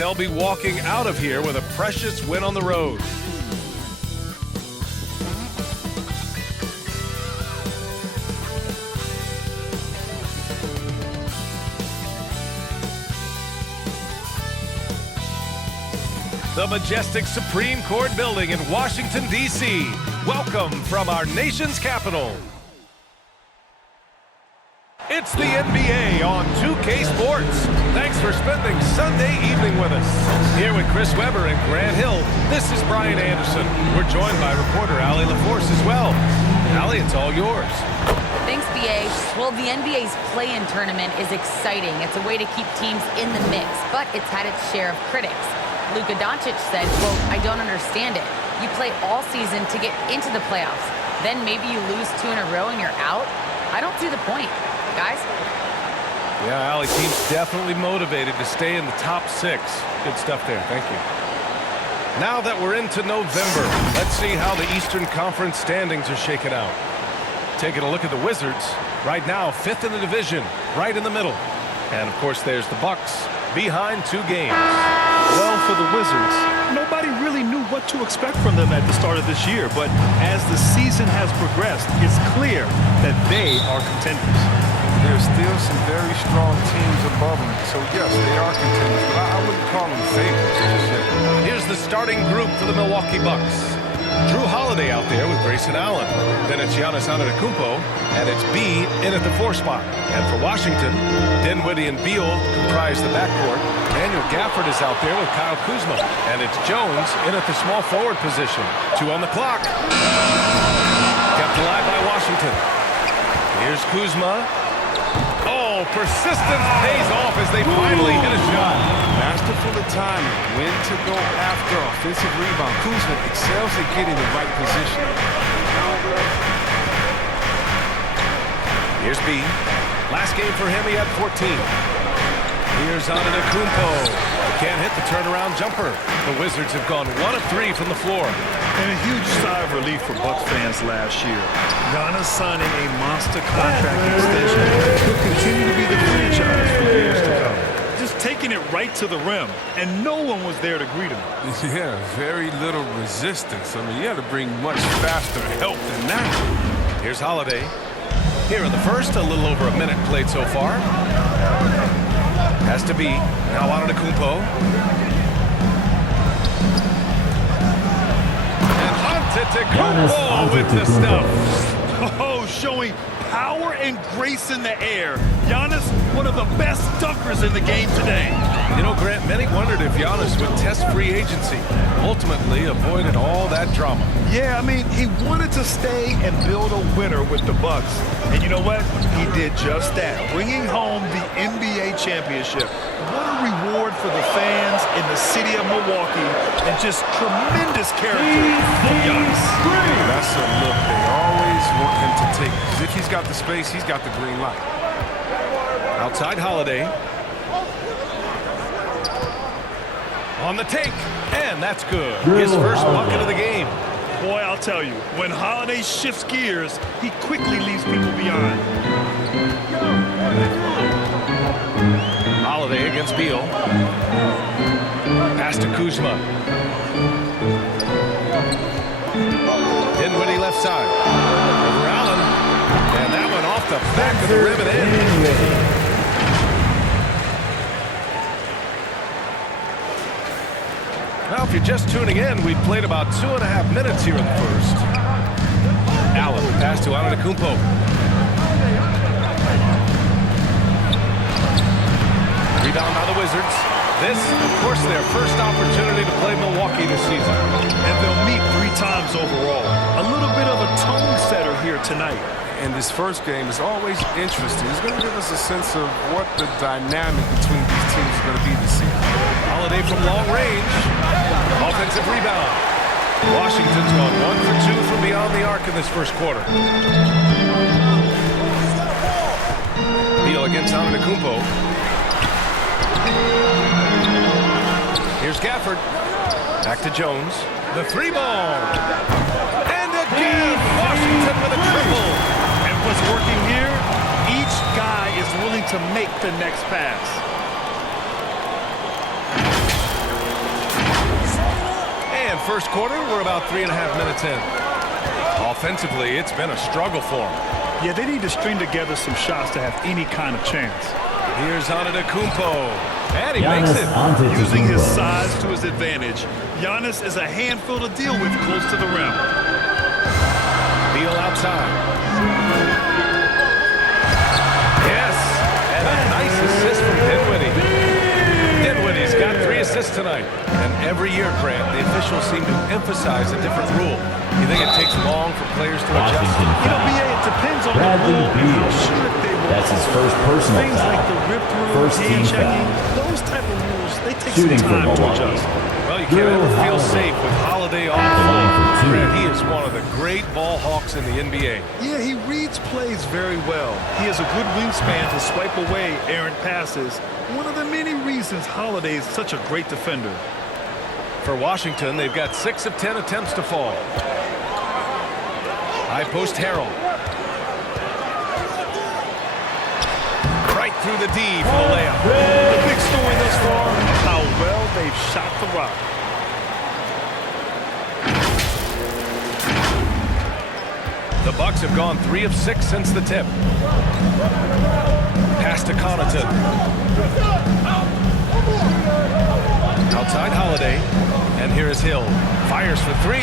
they'll be walking out of here with a precious win on the road. The majestic Supreme Court building in Washington, D.C. Welcome from our nation's capital. It's the NBA on 2K Sports. Thanks for spending Sunday evening with us. Here with Chris Webber and Grant Hill, this is Brian Anderson. We're joined by reporter Allie LaForce as well. Allie, it's all yours. Thanks, BA. Well, the NBA's play-in tournament is exciting. It's a way to keep teams in the mix, but it's had its share of critics. Luka Doncic said, quote, "I don't understand it. You play all season to get into the playoffs. Then maybe you lose 2 in a row and you're out? I don't see the point. Guys?" Yeah, Allie, team's definitely motivated to stay in the top 6. Good stuff there. Thank you. Now that we're into November, let's see how the Eastern Conference standings are shaken out. Taking a look at the Wizards, right now 5th in the division, right in the middle. And, of course, there's the Bucks, behind 2 games. Well, for the Wizards, nobody really knew what to expect from them at the start of this year. But as the season has progressed, it's clear that they are contenders. There's still some very strong teams above them. So, yes, they are contenders. But I wouldn't call them favorites just yet. Here's the starting group for the Milwaukee Bucks. Drew Holiday out there with Grayson Allen. Then it's Giannis Antetokounmpo, and it's B in at the 4 spot. And for Washington, Dinwiddie and Beal comprise the backcourt. Daniel Gafford is out there with Kyle Kuzma. And it's Jones in at the small forward position. 2 on the clock. Kept alive by Washington. Here's Kuzma. Oh, persistence pays off as they finally hit a shot. Masterful of timing. When to go after offensive rebound. Kuzma excels at getting the right position. Here's B. Last game for him, he had 14. Here's Antetokounmpo. Can't hit the turnaround jumper. The Wizards have gone 1 of 3 from the floor. And a huge sigh of relief for Bucks fans last year. Giannis signing a monster contract extension could continue to be the franchise for years to come. Just taking it right to the rim, and no one was there to greet him. Yeah, very little resistance. I mean, you had to bring much faster help than that. Here's Holiday. Here in the first, a little over a minute played so far. Has to be. Now Antetokounmpo. And Antetokounmpo with the stuff. Oh, showing power and grace in the air. Giannis, one of the best dunkers in the game today. You know, Grant, many wondered if Giannis would test free agency. Ultimately avoided all that drama. Yeah, I mean, he wanted to stay and build a winner with the Bucks. And you know what? He did just that, bringing home the NBA championship. What a reward for the fans in the city of Milwaukee, and just tremendous character from Giannis. That's a look they always want him to take. Because if he's got the space, he's got the green light. Outside Holiday. On the take, and that's good. His first bucket of the game. Boy, I'll tell you, when Holiday shifts gears, he quickly leaves people behind. Holiday against Beal. Pass to Kuzma. Dinwiddie left side. Over Allen. And that one off the back of the rim and in. Well, if you're just tuning in, we've played about 2.5 minutes here in the first. Allen, pass to Antetokounmpo. Rebound by the Wizards. This, of course, their first opportunity to play Milwaukee this season. And they'll meet 3 times overall. A little bit of a tone setter here tonight. And this first game is always interesting. It's going to give us a sense of what the dynamic between these teams is going to be this season. Holiday from long range. Offensive rebound. Washington's gone 1 for 2 from beyond the arc in this first quarter. Beal against Antetokounmpo. Here's Gafford. Back to Jones. The 3-ball. And again, Washington with a triple. And what's working here? Each guy is willing to make the next pass. first quarter. We're about 3.5 minutes in. Offensively, it's been a struggle for them. Yeah, they need to string together some shots to have any kind of chance. Here's Antetokounmpo, and he makes it. Using his size to his advantage, Giannis is a handful to deal with close to the rim. Beal outside. Yes, and a nice assist from Dinwiddie. Dinwiddie's got 3 assists tonight. And every year, Grant, the officials seem to emphasize a different rule. You think it takes long for players to adjust? You know, BA, it depends on the rule and how strict they will. That's his first personal Things foul. like the rip-through, First team hand checking, foul. those type of rules, they take Shooting some for time to Milwaukee. adjust. Well, you can't ever feel safe with Holiday on At the the line for floor. 2. Grant, he is one of the great ball hawks in the NBA. Yeah, he reads plays very well. He has a good wingspan to swipe away errant passes. One of the many reasons Holiday is such a great defender. For Washington, they've got 6 of 10 attempts to fall. High post Harrell. Right through the D for the layup. The big story thus far, how well they've shot the rock. The Bucks have gone 3 of 6 since the tip. Pass to Connaughton. Outside Holiday. And here is Hill. Fires for 3.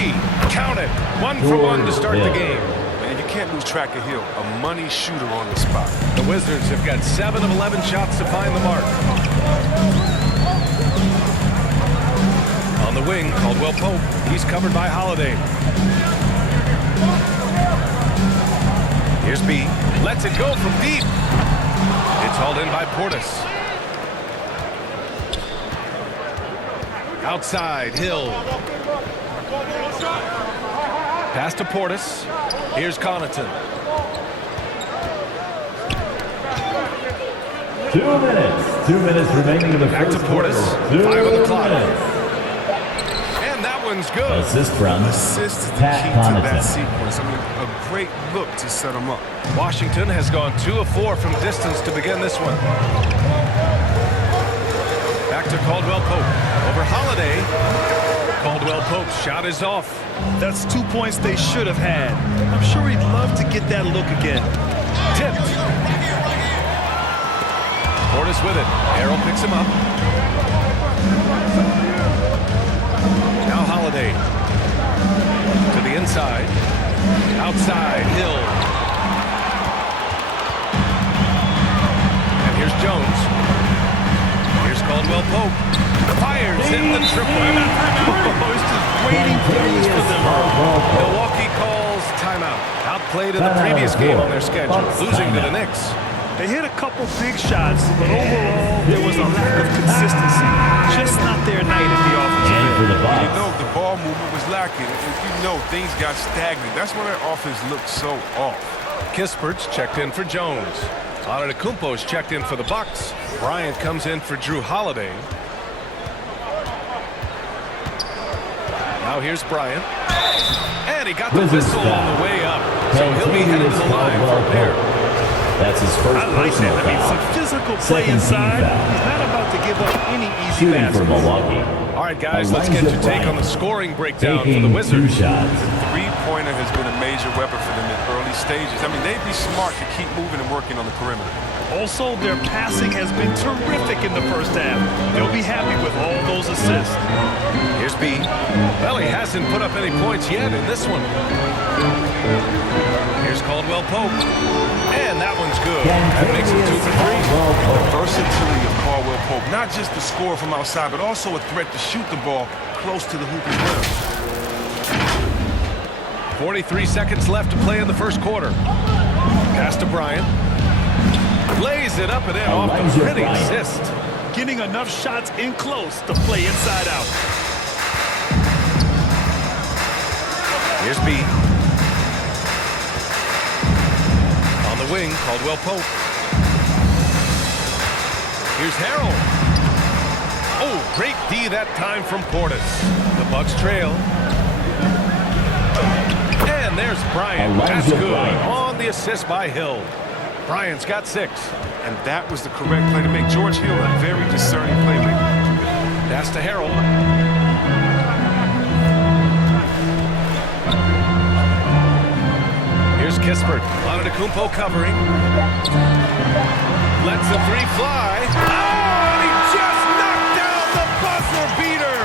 Count it. 1 for 1 to start the game. Man, you can't lose track of Hill, a money shooter on the spot. The Wizards have got 7 of 11 shots to find the mark. On the wing, Caldwell Pope. He's covered by Holiday. Here's B. Lets it go from deep. It's hauled in by Portis. Outside, Hill. Pass to Portis. Here's Connaughton. 2 minutes. 2 minutes remaining in the Back first to Portis. quarter. 5 on the clock. minutes. And that one's good. Assist from Assist is the Pat key to that Connaughton. sequence. I mean, a great look to set him up. Washington has gone 2 of 4 from distance to begin this one. Back to Caldwell Pope. Over Holiday. Caldwell Pope's shot is off. That's 2 points they should have had. I'm sure he'd love to get that look again. Tipped. Portis with it. Harrell picks him up. Now Holiday. To the inside. Outside. Hill. And here's Jones. Here's Caldwell Pope. Fires in the triple. He's just waiting plays for them. Milwaukee calls timeout. Outplayed in the previous game on their schedule, losing to the Knicks. They hit a couple big shots, but overall, there was a lack of consistency. Just not their night at the offensive And for end. the You Bucks. know, the ball movement was lacking. You know, things got stagnant. That's why their offense looked so off. Kispert's checked in for Jones. Antetokounmpo's checked in for the Bucks. Bryant comes in for Drew Holiday. Now here's Bryant. And he got the Wizards whistle foul. on the way up. So he'll be headed to the line from there. That's his first I like personal that. I mean, foul. some physical play Second team inside. foul. He's not about to give up any easy Shooting for baskets. Milwaukee. All right, guys, let's get your take on the scoring breakdown for the Taking 2 Wizards. shots. Three-pointer has been a major weapon for them in early stages. I mean, they'd be smart to keep moving and working on the perimeter. Also, their passing has been terrific in the first half. They'll be happy with all those assists. Here's B. Well, he hasn't put up any points yet in this one. Here's Caldwell Pope. And that one's good. That makes it 2 for 3. The versatility of Caldwell Pope, not just the scorer from outside, but also a threat to shoot the ball close to the hoop as well. 43 seconds left to play in the first quarter. Pass to Bryant. Lays it up and in off the pretty assist. Getting enough shots in close to play inside out. Here's B. On the wing, Caldwell Pope. Here's Harrell. Oh, great D that time from Portis. The Bucks trail. And there's Bryant. That's good. On the assist by Hill. Bryant's got 6. And that was the correct play to make. George Hill, a very discerning playmaker. Pass to Harrell. Kispert. Antetokounmpo covering. Lets the three fly. Oh, and he just knocked down the buzzer beater.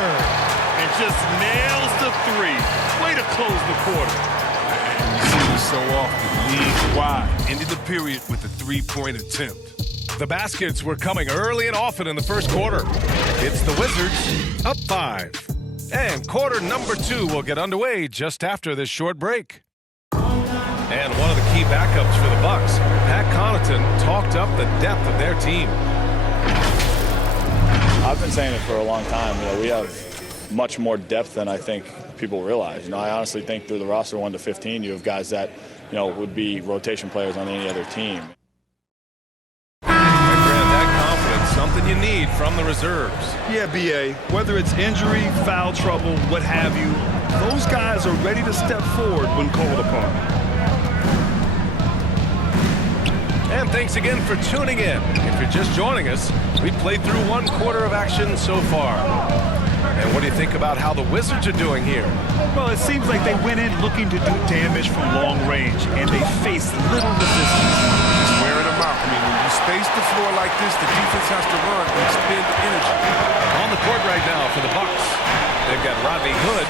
And just nails the three. Way to close the quarter. You see this so often. League wide. Ended the period with a three-point attempt. The baskets were coming early and often in the first quarter. It's the Wizards up 5. And quarter number 2 will get underway just after this short break. And one of the key backups for the Bucks, Pat Connaughton, talked up the depth of their team. I've been saying it for a long time. We have much more depth than I think people realize. I honestly think through the roster 1 to 15, you have guys that would be rotation players on any other team. And Grant, that confidence, something you need from the reserves. Yeah, B.A., whether it's injury, foul trouble, what have you, those guys are ready to step forward when called upon. And thanks again for tuning in. If you're just joining us, we've played through 1 quarter of action so far. And what do you think about how the Wizards are doing here? Well, it seems like they went in looking to do damage from long range, and they faced little resistance. Just wearing them out. I mean, when you space the floor like this, the defense has to run and expend energy. On the court right now for the Bucks, they've got Rodney Hood,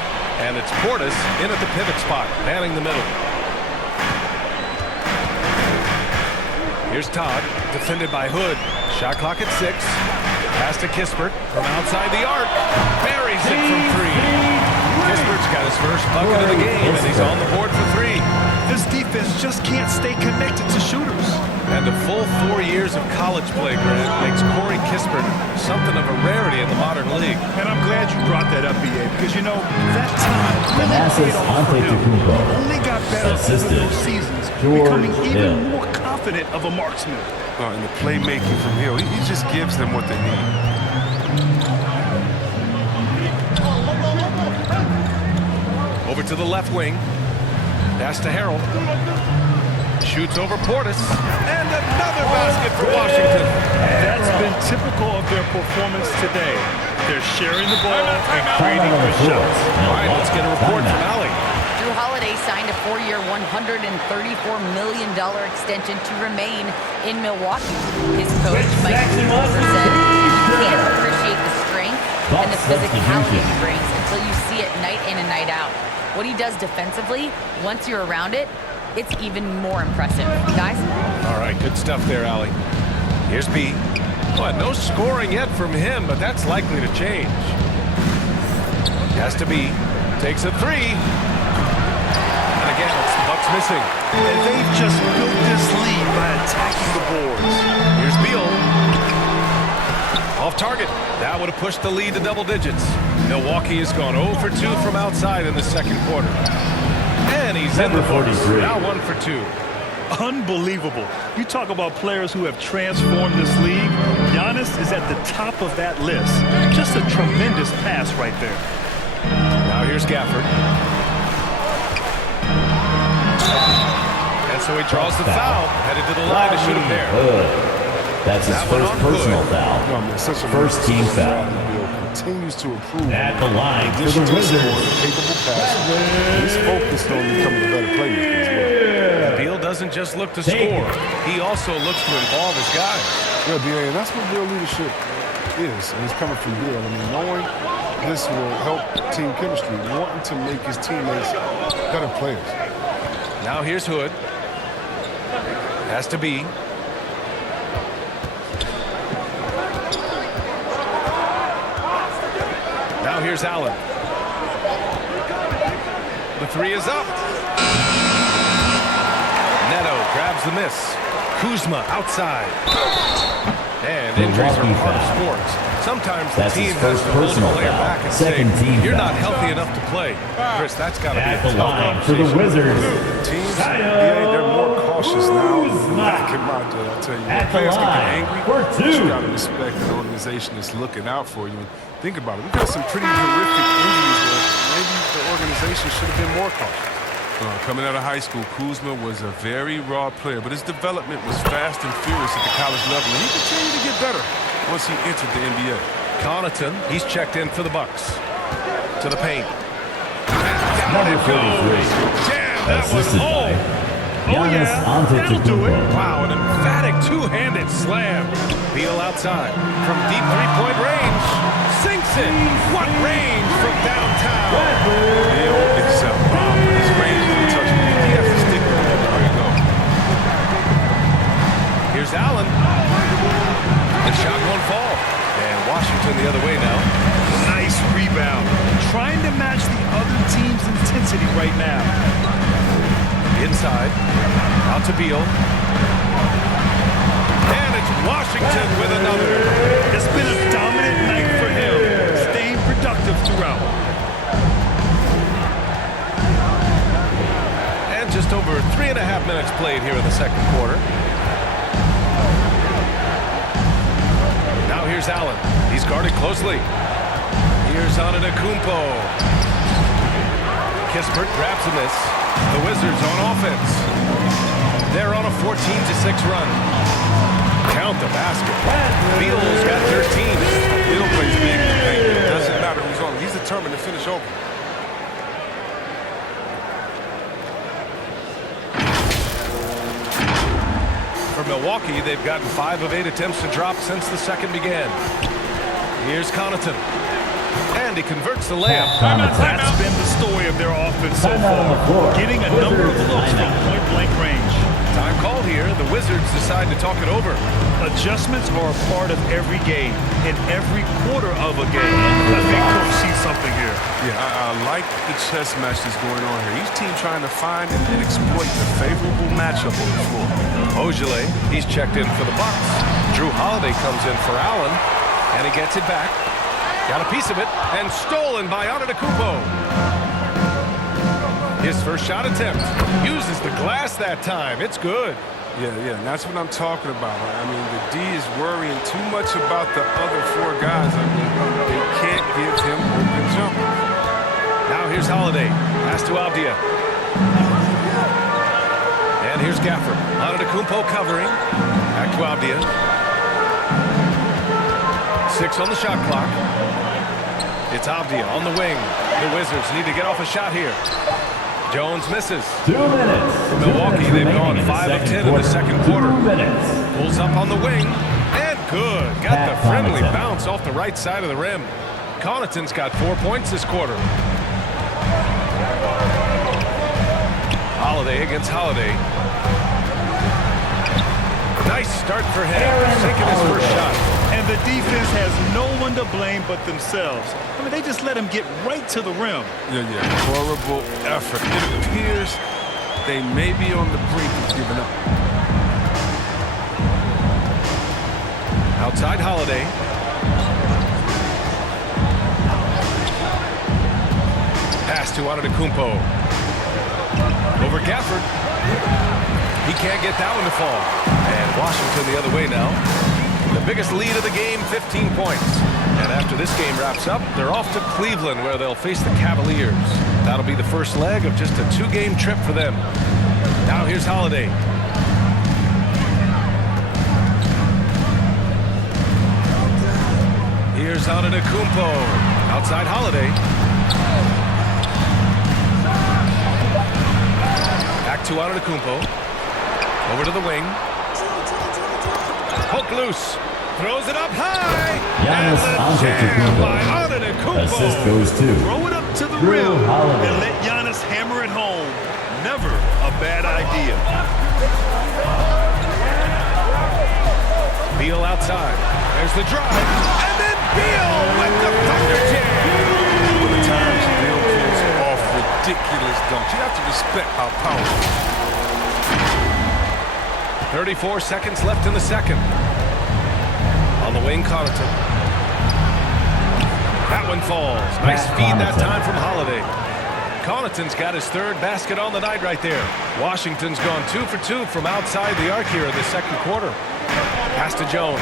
and it's Portis in at the pivot spot, manning the middle. Here's Todd, defended by Hood. Shot clock at 6. Pass to Kispert from outside the arc. Buries it from 3. Kispert's got his first bucket of the game, and he's on the board for 3. This defense just can't stay connected to shooters. And a full 4 years of college play, Grant, makes Corey Kispert something of a rarity in the modern league. And I'm glad you brought that up, B.A., because, that time really Manassas paid off for him. Antetokounmpo. Only got better over Assisted. those seasons, George becoming even Hill. more confident of a marksman. And the playmaking from Hill, he just gives them what they need. Over to the left wing. Pass to Harold. Shoots over Portis. And another basket for Washington. That's been typical of their performance today. They're sharing the ball and creating good shots. All right, let's get a report from Allie. Drew Holiday signed a 4-year, $134 million extension to remain in Milwaukee. His coach, Mike Budenholzer, said you can't appreciate the strength and the physicality he brings until you see it night in and night out. What he does defensively, once you're around it, it's even more impressive. Guys? All right, good stuff there, Allie. Here's B. Well, no scoring yet from him, but that's likely to change. Has to be. Takes a 3. And again, it's the Bucks missing. And they've just built this lead by attacking the boards. Here's Beal. Off target. That would have pushed the lead to double digits. Milwaukee has gone 0 for 2 from outside in the second quarter. And he's in the 43. Now 1 for 2. Unbelievable. You talk about players who have transformed this league. Giannis is at the top of that list. Just a tremendous pass right there. Now here's Gafford. And so he draws the foul. Headed to the line to shoot a pair. That's his first personal foul. First team foul. Continues to improve. At the line for the Wizards. Capable passer. He's focused on becoming a better playmaker as well. Beal doesn't just look to score. He also looks to involve his guys. Yeah, D.A., and that's what real leadership is. And it's coming from Beal. I mean, knowing this will help team chemistry, wanting to make his teammates better players. Now here's Hood. Has to be. Now here's Allen. The 3 is up. Neto grabs the miss. Kuzma outside. And injuries are part of sports. Sometimes the That's team his has first to pull the personal player foul. back and Second say, team you're foul. not healthy enough to play. Chris, that's got to be a At the tough line for the conversation. Wizards. Teams, they're more cautious now. Back in my day, I'll tell you. At the Players can get line angry. for But you 2. got to respect an organization that's looking out for you. And think about it. We've got some pretty horrific injuries where maybe the organization should have been more cautious. Coming out of high school, Kuzma was a very raw player, but his development was fast and furious at the college level, and he continued to get better once he entered the NBA. Connaughton, he's checked in for the Bucks. To the paint. Number 33. Jam, that was Assisted by home. Oh, yeah. That'll do it. Wow, an emphatic two-handed slam. Beal outside from deep three-point range. Sinks it. What range from downtown? Beal picks up. Wow, his range is untouchable. He has to stick with it. There you go. Here's Allen. The shot won't fall. And Washington the other way now. Nice rebound. Trying to match the other team's intensity right now. Inside. Out to Beal. And it's Washington with another. It's been a dominant night for him. Staying productive throughout. And just over 3.5 minutes played here in the second quarter. Now here's Allen. He's guarded closely. Here's Antetokounmpo. Kispert grabs the miss. The Wizards on offense. They're on a 14-6 run. Count the basket. Beal's got 13. Beal plays big. It doesn't matter who's on. He's determined to finish over. For Milwaukee, they've gotten 5 of 8 attempts to drop since the second began. Here's Connaughton. And he converts the layup. That's been the story of their offense so far. Getting a number of looks from point-blank range. Time called here. The Wizards decide to talk it over. Adjustments are a part of every game, in every quarter of a game. I think Coach sees something here. Yeah, I like the chess match that's going on here. Each team trying to find and exploit the favorable matchup on the floor. Ojale, he's checked in for the Bucks. Drew Holiday comes in for Allen, and he gets it back. Got a piece of it, and stolen by Antetokounmpo. His first shot attempt. Uses the glass that time. It's good. Yeah, and that's what I'm talking about. I mean, the D is worrying too much about the other 4 guys. I mean, they can't give him open jumpers. Now here's Holiday. Pass to Avdia. And here's Gafford. Antetokounmpo covering. Back to Avdia. 6 on the shot clock. It's Avdia on the wing. The Wizards need to get off a shot here. Jones misses. 2 minutes. Milwaukee, they've gone 5 of 10 in the second quarter. 2 minutes. Pulls up on the wing. And good. Got the friendly bounce off the right side of the rim. Connaughton's got 4 points this quarter. Holiday against Holiday. Nice start for him. Taking his first shot. And the defense has no one to blame but themselves. I mean, they just let him get right to the rim. Yeah. Horrible effort. It appears they may be on the brink of giving up. Outside Holiday. Pass to Antetokounmpo. Over Gafford. He can't get that one to fall. And Washington the other way now. The biggest lead of the game, 15 points. And after this game wraps up, they're off to Cleveland where they'll face the Cavaliers. That'll be the first leg of just a 2-game trip for them. Now here's Holiday. Here's Antetokounmpo. Outside Holiday. Back to Antetokounmpo. Over to the wing. Hook loose. Throws it up high. Giannis Antetokounmpo. Assist goes to Throw it up to the Drew rim Holiday. and let Giannis hammer it home. Never a bad idea. Beal outside. There's the drive. And then Beal with the thunder jam. The times Beal pulls off ridiculous dunks. You have to respect how powerful. 34 seconds left in the second. On the wing, Connaughton. That one falls. Nice feed that time from Holiday. Connaughton's got his 3rd basket on the night right there. Washington's gone 2 for 2 from outside the arc here in the second quarter. Pass to Jones.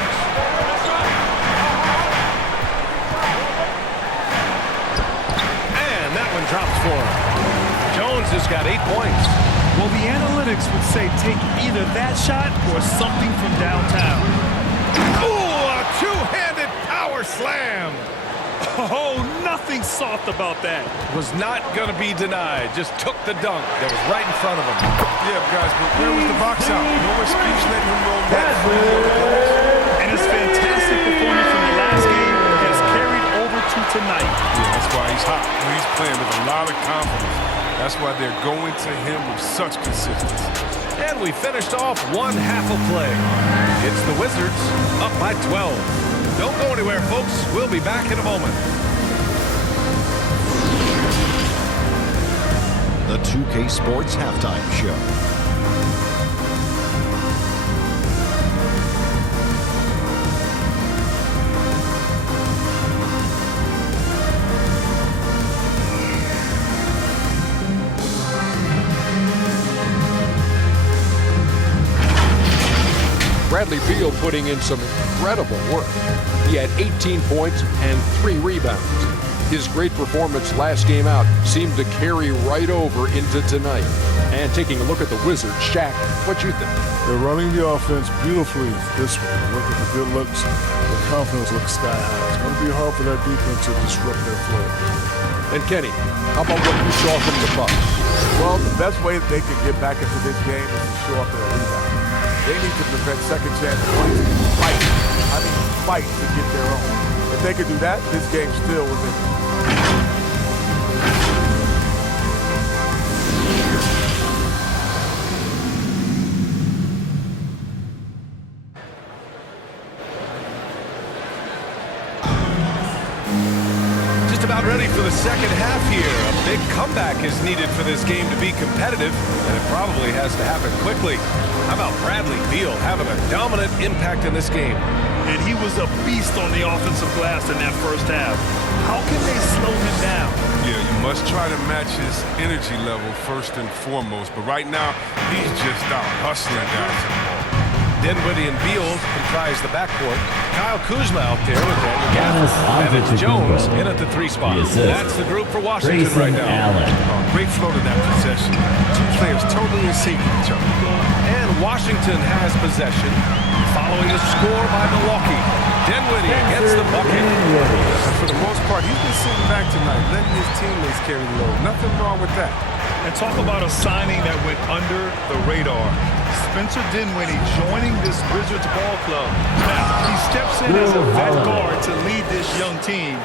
And that one drops for him. Jones has got 8 points. Well, the analytics would say take either that shot or something from downtown. Ooh, a two-handed power slam. Oh, nothing soft about that. Was not going to be denied. Just took the dunk that was right in front of him. Yeah, guys, but where was the box out? No excuse letting him roll that free. And his fantastic performance from the last game has carried over to tonight. Yeah, that's why he's hot. He's playing with a lot of confidence. That's why they're going to him with such consistency. And we finished off one half of play. It's the Wizards up by 12. Don't go anywhere, folks. We'll be back in a moment. The 2K Sports Halftime Show. Bradley Beal putting in some incredible work. He had 18 points and 3 rebounds. His great performance last game out seemed to carry right over into tonight. And taking a look at the Wizards, Shaq, what you think? They're running the offense beautifully this way. Look at the good looks. The confidence looks sky high. It's going to be hard for that defense to disrupt their flow. And Kenny, how about what you saw from the Bucks? Well, the best way that they can get back into this game is to show up in a rebound. They need to prevent second chance points and fight. I mean, fight to get their own. If they could do that, this game's still within them. Just about ready for the second half here. A big comeback is needed for this game to be competitive, and it probably has to happen quickly. How about Bradley Beal having a dominant impact in this game? And he was a beast on the offensive glass in that first half. How can they slow him down? Yeah, you must try to match his energy level first and foremost. But right now, he's just out hustling guys. Dinwiddie and Beal comprise the backcourt. Kyle Kuzma out there with Daniel Gafford. And it's Jones in at the 3 spot. That's the group for Washington right now. Great flow to that possession. Two players totally in sync with each other. And Washington has possession following the score by Milwaukee. Dinwiddie gets the bucket. And for the most part, he's been sitting back tonight, letting his teammates carry the load. Nothing wrong with that. And talk about a signing that went under the radar. Spencer Dinwiddie joining this Wizards ball club. Now, he steps in as a vet guard to lead this young team.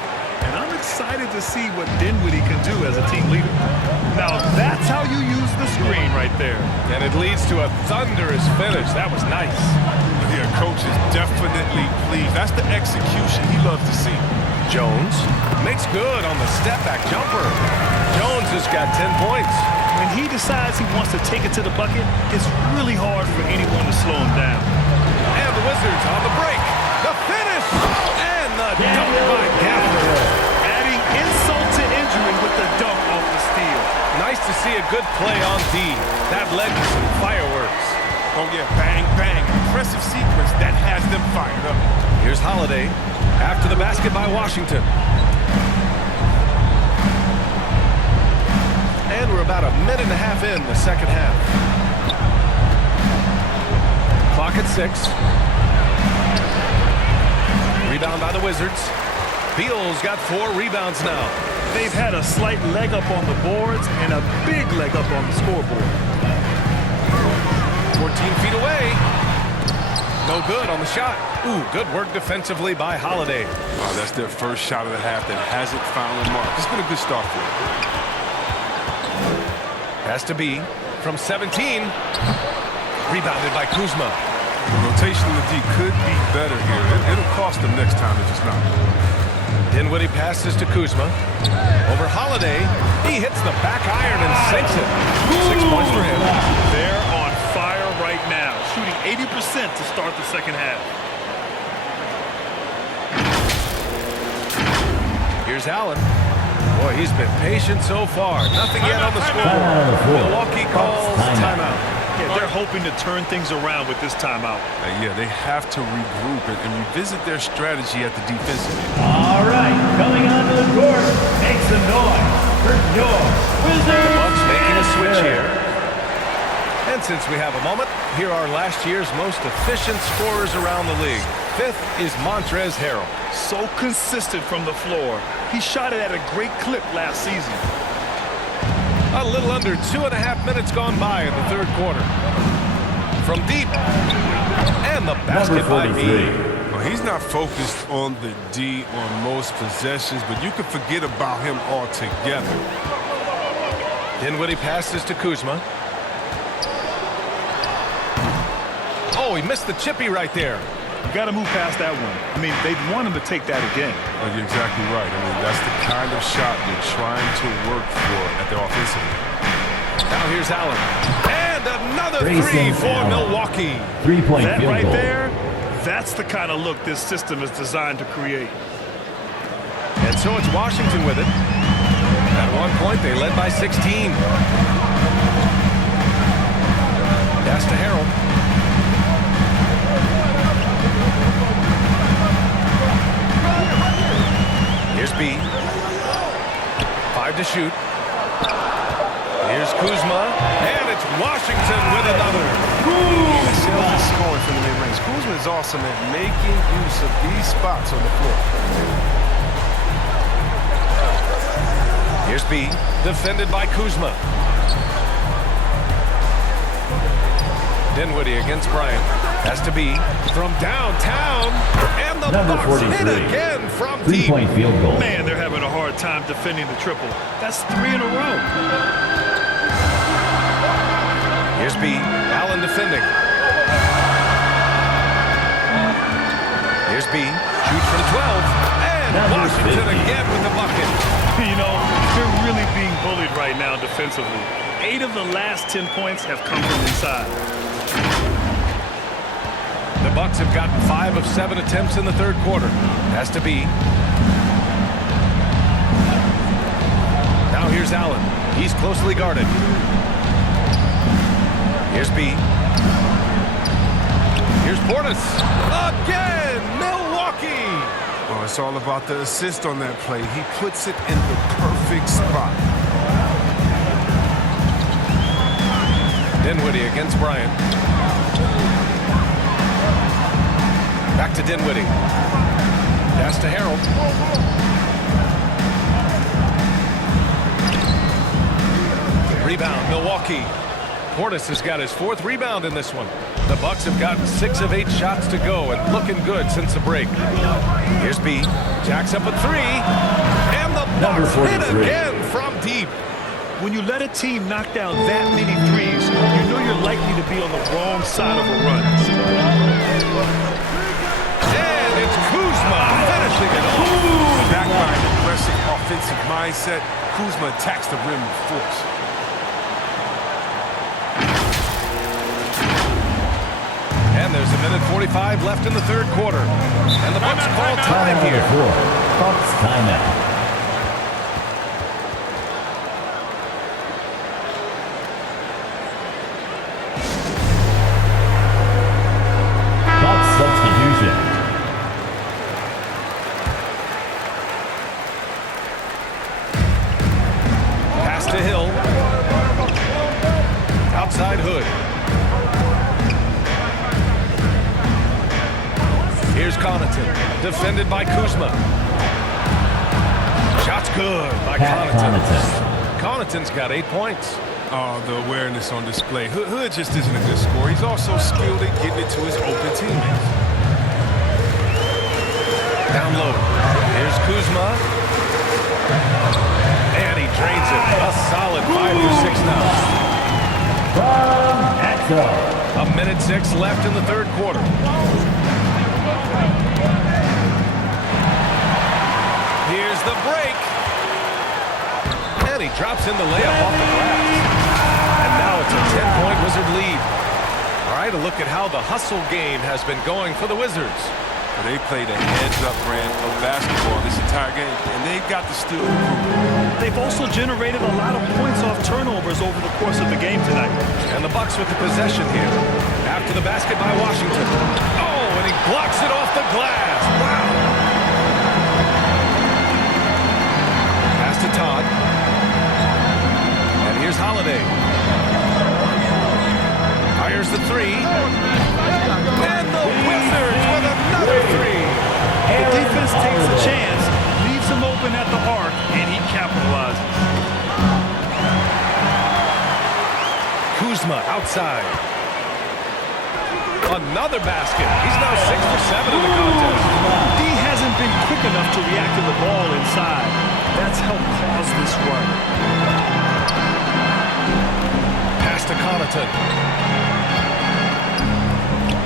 And I'm excited to see what Dinwiddie can do as a team leader. Now, that's how you use the screen right there. And it leads to a thunderous finish. That was nice. Yeah, coach is definitely pleased. That's the execution he loves to see. Jones makes good on the step-back jumper. Jones has got 10 points. When he decides he wants to take it to the bucket, it's really hard for anyone to slow him down. And the Wizards on the break. The finish! And the dunk by Gafford. Adding insult to injury with the dunk off the steal. Nice to see a good play on D. That led to some fireworks. Oh, yeah, bang, bang. Impressive sequence that has them fired up. Here's Holiday after the basket by Washington. And we're about a minute and a half in the second half. Clock at 6. Rebound by the Wizards. Beal's got 4 rebounds now. They've had a slight leg up on the boards and a big leg up on the scoreboard. 14 feet away. No good on the shot. Ooh, good work defensively by Holiday. Oh, that's their first shot of the half that hasn't found a mark. It's been a good start for them. Has to be from 17. Rebounded by Kuzma. The rotation in the D could be better here. It'll cost them next time if it's not. Dinwiddie passes to Kuzma. Over Holiday. He hits the back iron and sinks it. 6 points for him. They're on fire right now, shooting 80% to start the second half. Here's Allen. Boy, he's been patient so far. Nothing yet on the scoreboard. Milwaukee calls timeout. Yeah, they're hoping to turn things around with this timeout. Yeah, they have to regroup and revisit their strategy at the defensive end. All right, coming onto the court, make some noise for your Wizards. The Bucks making a switch here. And since we have a moment, here are last year's most efficient scorers around the league. 5th is Montrezl Harrell. So consistent from the floor. He shot it at a great clip last season. A little under 2.5 minutes gone by in the third quarter. From deep. And the basket by B. Well, he's not focused on the D on most possessions, but you can forget about him altogether. Dinwiddie passes to Kuzma. Oh, he missed the chippy right there. You got to move past that one. I mean, they'd want him to take that again. Oh, you're exactly right. I mean, that's the kind of shot you're trying to work for at the offensive end. Now here's Allen. And another three for Milwaukee. 3-point That field right goal. there, that's the kind of look this system is designed to create. And so it's Washington with it. At one point, they led by 16. Pass to Harrell. Here's B. 5 to shoot. Here's Kuzma. And it's Washington with another. Sales is scoring from the mid-range. Kuzma is awesome at making use of these spots on the floor. Here's B. Defended by Kuzma. Dinwiddie against Bryant. Has to be from downtown. And the Number Bucks 43. hit again from deep. 3-point field goal. Man, they're having a hard time defending the triple. That's 3 in a row. Here's B. Allen defending. Here's B. Shoots from 12. And Number Washington 50. again with the bucket. You know, they're really being bullied right now defensively. 8 of the last 10 points have come from inside. The Bucks have gotten 5 of 7 attempts in the third quarter. Has to be. Now here's Allen. He's closely guarded. Here's B. Here's Portis. Again, Milwaukee. Well, it's all about the assist on that play. He puts it in the perfect spot. Dinwiddie against Bryant. Back to Dinwiddie. Pass to Harrell. Rebound, Milwaukee. Portis has got his 4th rebound in this one. The Bucks have gotten 6 of 8 shots to go and looking good since the break. Here's B. Jacks up a 3. And the Bucks hit again from deep. When you let a team knock down that many threes, you know you're likely to be on the wrong side of a run. And it's Kuzma finishing it off. Backed by an aggressive offensive mindset, Kuzma attacks the rim with force. And there's a minute 45 left in the third quarter. And the Bucks call time here. Bucks timeout. Bucks substitution. Pass to Hill. Outside Hood. Here's Connaughton, defended by Kuzma. Shot's good by Connaughton. Connaughton's got 8 points. Oh, the awareness on display. Hood just isn't a good scorer. He's also skilled at getting it to his open teammates. Down low. Here's Kuzma. And he drains it. A solid 5 through 6 now. A minute 6 left in the third quarter. Here's the break. And he drops in the layup off the glass. And now it's a 10-point Wizard lead. All right, a look at how the hustle game has been going for the Wizards. They played a heads-up brand of basketball this entire game, and they've got the steal. They've also generated a lot of points off turnovers over the course of the game tonight. And the Bucks with the possession here. After the basket by Washington. Oh, and he blocks it off the glass. Wow. Pass to Todd. And here's Holiday. Here's the three. And the Wizards with another three. The defense takes a chance, leaves him open at the arc, and he capitalizes. Kuzma outside. Another basket. He's now 6 for 7 in the contest. D hasn't been quick enough to react to the ball inside. That's helped cause this run. Pass to Connaughton.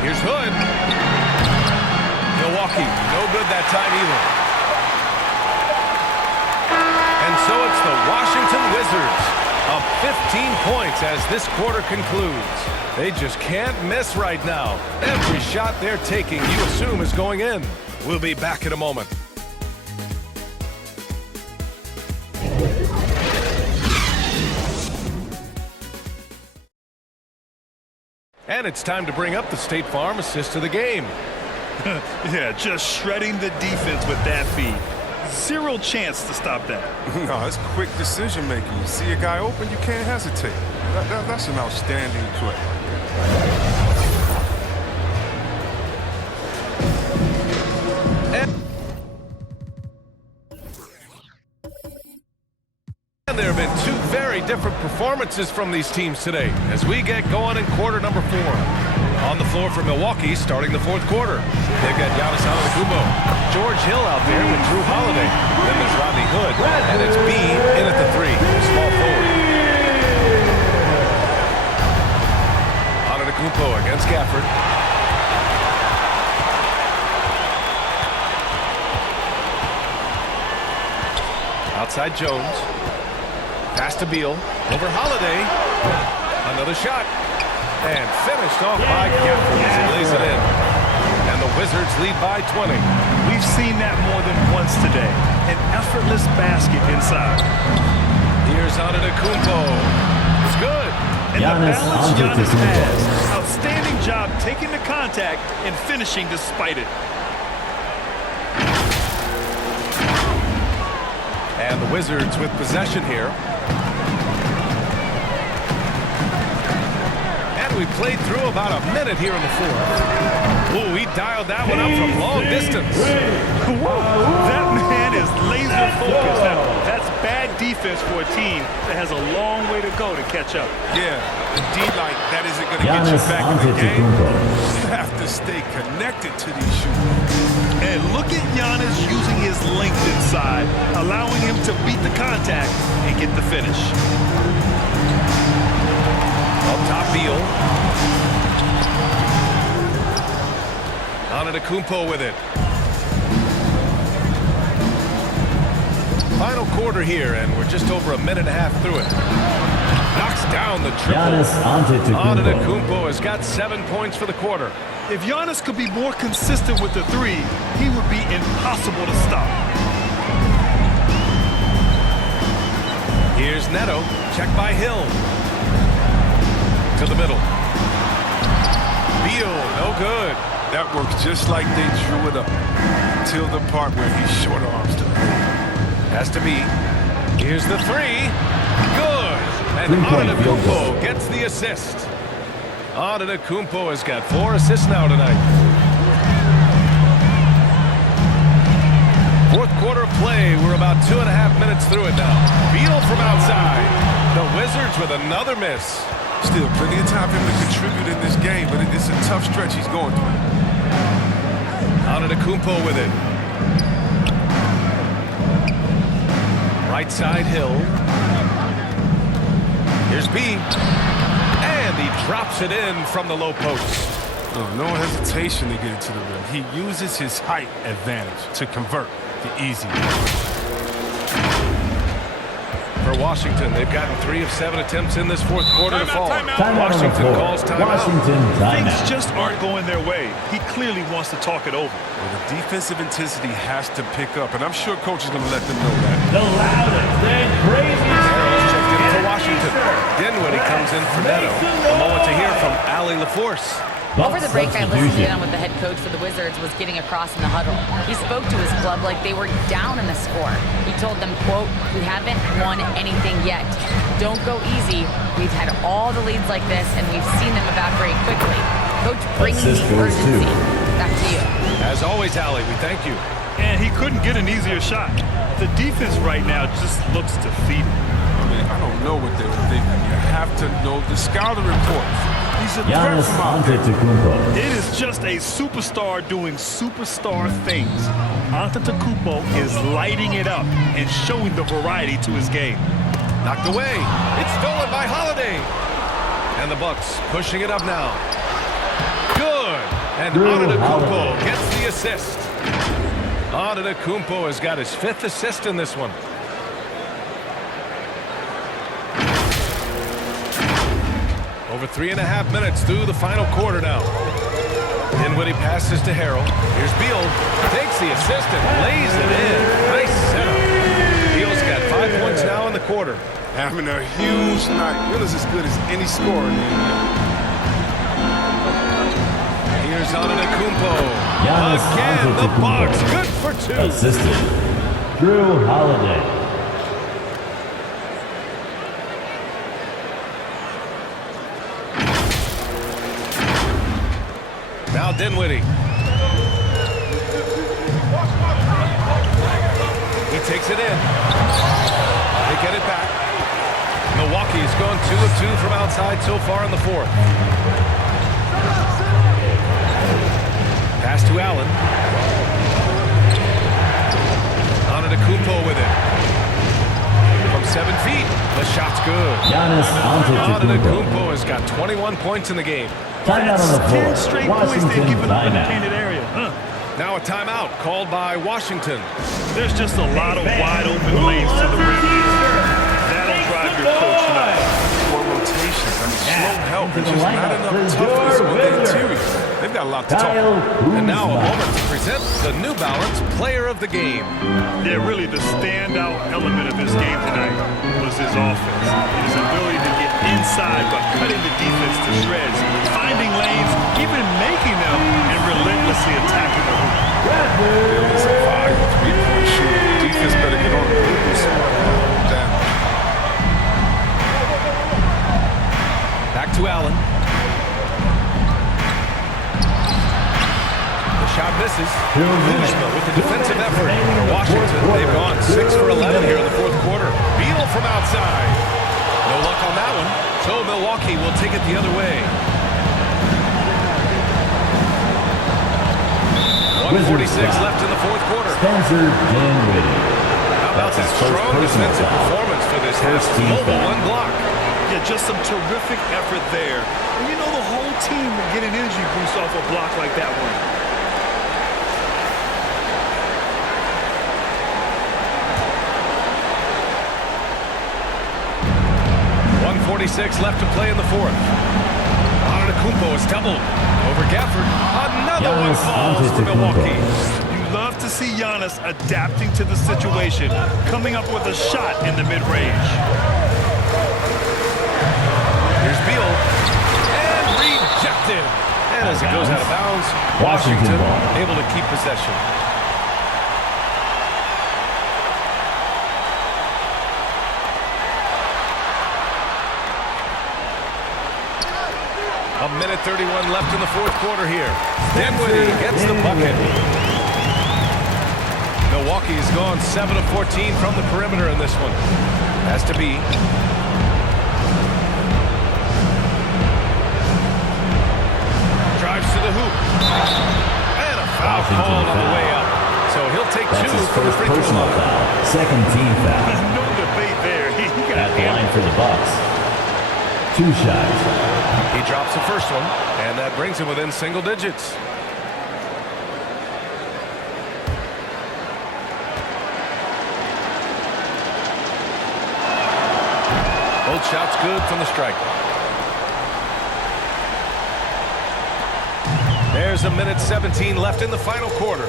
Here's Hood. Milwaukee, no good that time either. And so it's the Washington Wizards up 15 points as this quarter concludes. They just can't miss right now. Every shot they're taking, you assume, is going in. We'll be back in a moment. And it's time to bring up the State Farm assist of the game. Yeah, just shredding the defense with that feed. Zero chance to stop that. No, it's quick decision making. You see a guy open, you can't hesitate. That's an outstanding play. And there have been two very different performances from these teams today as we get going in quarter number 4. On the floor for Milwaukee starting the fourth quarter. They've got Giannis Antetokounmpo, George Hill out there with Drew Holiday. Then there's Rodney Hood, and it's B in at the 3, small forward. Antetokounmpo against Gafford. Outside Jones. Pass to Beal. Over Holiday. Another shot. And finished off by Gafford as he lays it in. And the Wizards lead by 20. We've seen that more than once today. An effortless basket inside. Here's Antetokounmpo. It's good. And the balance Giannis has. Outstanding job taking the contact and finishing despite it. And the Wizards with possession here. We played through about a minute here in the fourth. Ooh, he dialed that one up from long distance. That man is laser focused now. That's bad defense for a team that has a long way to go to catch up. Yeah, indeed, like that isn't going to get you back in the game. You have to stay connected to these shooters. And look at Giannis using his length inside, allowing him to beat the contact and get the finish. Up top, Beal. Antetokounmpo with it. Final quarter here, and we're just over a minute and a half through it. Knocks down the triple. Antetokounmpo has got 7 points for the quarter. If Giannis could be more consistent with the 3, he would be impossible to stop. Here's Neto. Check by Hill. To the middle. Beal, no good. That works just like they drew it up. Until the part where he short arms to the rim. Has to be. Here's the 3. Good. And Antetokounmpo gets the assist. Antetokounmpo has got 4 assists now tonight. Fourth quarter play. We're about 2.5 minutes through it now. Beal from outside. The Wizards with another miss. Still plenty of time for him to contribute in this game, but it's a tough stretch he's going through. Antetokounmpo with it. Right side Hill. Here's B. And he drops it in from the low post. Oh, no hesitation to get it to the rim. He uses his height advantage to convert the easy one. For Washington, they've gotten 3 of 7 attempts in this fourth quarter to fall. Washington calls timeout. Things just aren't going their way. He clearly wants to talk it over. Well, the defensive intensity has to pick up, and I'm sure coach is going to let them know that. The loudest and craziest. Arrows checked in for Washington. Dinwiddie comes in for Neto. A moment to hear from Allie LaForce. Over the break, I listened in on what the head coach for the Wizards was getting across in the huddle. He spoke to his club like they were down in the score. He told them, quote, "We haven't won anything yet. Don't go easy. We've had all the leads like this, and we've seen them evaporate quickly." Coach bringing the urgency. Back to you. As always, Allie, we thank you. And he couldn't get an easier shot. The defense right now just looks defeated. I mean, I don't know what they were thinking. You have to know the scouting reports. He's a threat from out there. It is just a superstar doing superstar things. Antetokounmpo is lighting it up and showing the variety to his game. Knocked away. It's stolen by Holiday. And the Bucks pushing it up now. Good. And Antetokounmpo gets the assist. Antetokounmpo has got his 5th assist in this one. Over 3.5 minutes through the final quarter now. Dinwiddie passes to Harrell. Here's Beal. Takes the assist and lays it in. Nice setup. Beal's got 5 points now in the quarter. Having a huge night. Beal is as good as any scorer in the NBA. Here's Antetokounmpo. Again, the Bucks. Good for 2. Assisted. Drew Holiday. Now Dinwiddie. He takes it in. They get it back. Milwaukee's gone 2 of 2 from outside so far in the 4th. Pass to Allen. Antetokounmpo with it. From 7 feet. The shot's good. Antetokounmpo has got 21 points in the game. Timeout on the floor. 10 straight points they've given up in the painted area. Now a timeout called by Washington. There's just a lot of wide open lanes to the rim. That'll drive your coach nuts. More rotations. I mean, slow help. There's just not enough toughness on the interior. They've got a lot to talk about. And now a moment to present the New Balance Player of the Game. Yeah, really the standout element of his game tonight was his offense. His ability to get inside by cutting the defense to shreds, finding lanes, even making them, and relentlessly attacking the hoop. It's a 5 3-point shooter. Defense better get on the hoop. Damn. Back to Allen. The shot misses. Kuzma with the defensive effort for Washington. They've gone 6 for 11 here in the 4th quarter. Beal from outside. No luck on that one. So Milwaukee will take it the other way. 1:46 left in the 4th quarter. Spencer Dinwiddie. How about that strong defensive performance for this half? Mobile, 1 block. Yeah, just some terrific effort there. And you know the whole team will get an energy boost off a block like that one. .46 left to play in the 4th. Antetokounmpo is doubled over Gafford. Another one falls to Milwaukee. You love to see Giannis adapting to the situation, coming up with a shot in the mid-range. Here's Beal. And rejected. And as it goes out of bounds, Washington able to keep possession. A minute 31 left in the 4th quarter here. Dinwiddie gets the bucket. Milwaukee's gone 7 of 14 from the perimeter in this one. Has to be. Drives to the hoop. And a foul called on the way up. So he'll take 2 for the free throw line. Second team foul. No debate there. He got At the line for the Bucks. 2 shots. He drops the first one, and that brings him within single digits. Both shots good from the striker. There's a minute 17 left in the final quarter.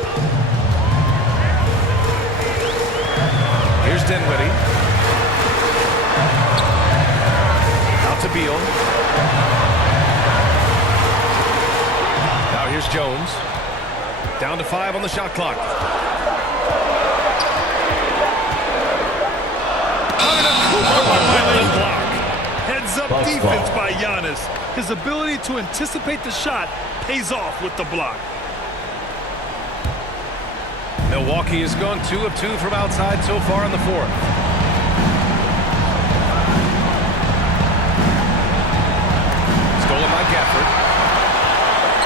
Here's Dinwiddie. Out to Beal. Here's Jones. Down to 5 on the shot clock. Heads up defense by Giannis. His ability to anticipate the shot pays off with the block. Milwaukee has gone 2 of 2 from outside so far in the fourth. Stolen by Gafford.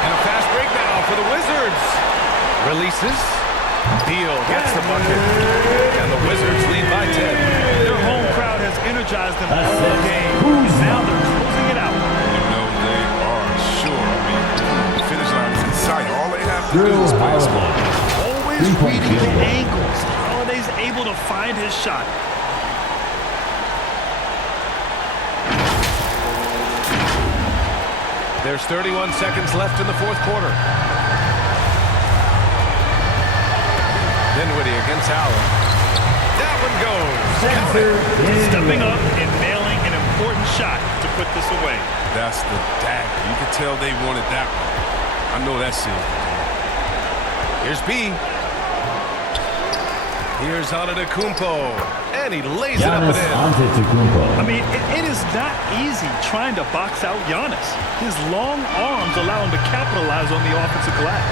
And a fast break now for the Wizards. Releases. Beal gets the bucket. And the Wizards lead by 10. Their home crowd has energized them all game. Now they're closing it out. You know they are sure. I mean, the finish line is in sight. All they have to do is play a sport. Always reading the angles. Holiday's able to find his shot. There's 31 seconds left in the fourth quarter. Dinwiddie against Allen. That one goes. Stepping up and nailing an important shot to put this away. That's the dagger. You could tell they wanted that one. I know that series. Here's B. Here's Antetokounmpo. And he lays it up and in. I mean, it is not easy trying to box out Giannis. His long arms allow him to capitalize on the offensive glass.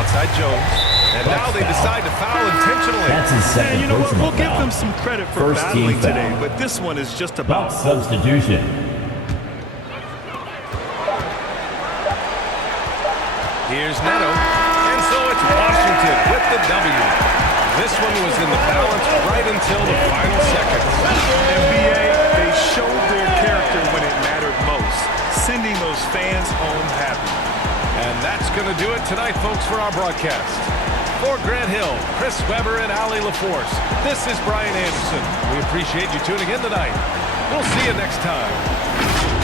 Outside Jones. And now they decide to foul intentionally. That's his second you know what? personal We'll give foul. them some credit for First battling team foul. today, but this one is just about Bucks substitution. Here's Neto. And so it's Washington with the W. This one was in the balance right until the final seconds. NBA, they showed their character when it mattered most, sending those fans home happy. And that's going to do it tonight, folks, for our broadcast. For Grant Hill, Chris Webber, and Ali LaForce, this is Brian Anderson. We appreciate you tuning in tonight. We'll see you next time.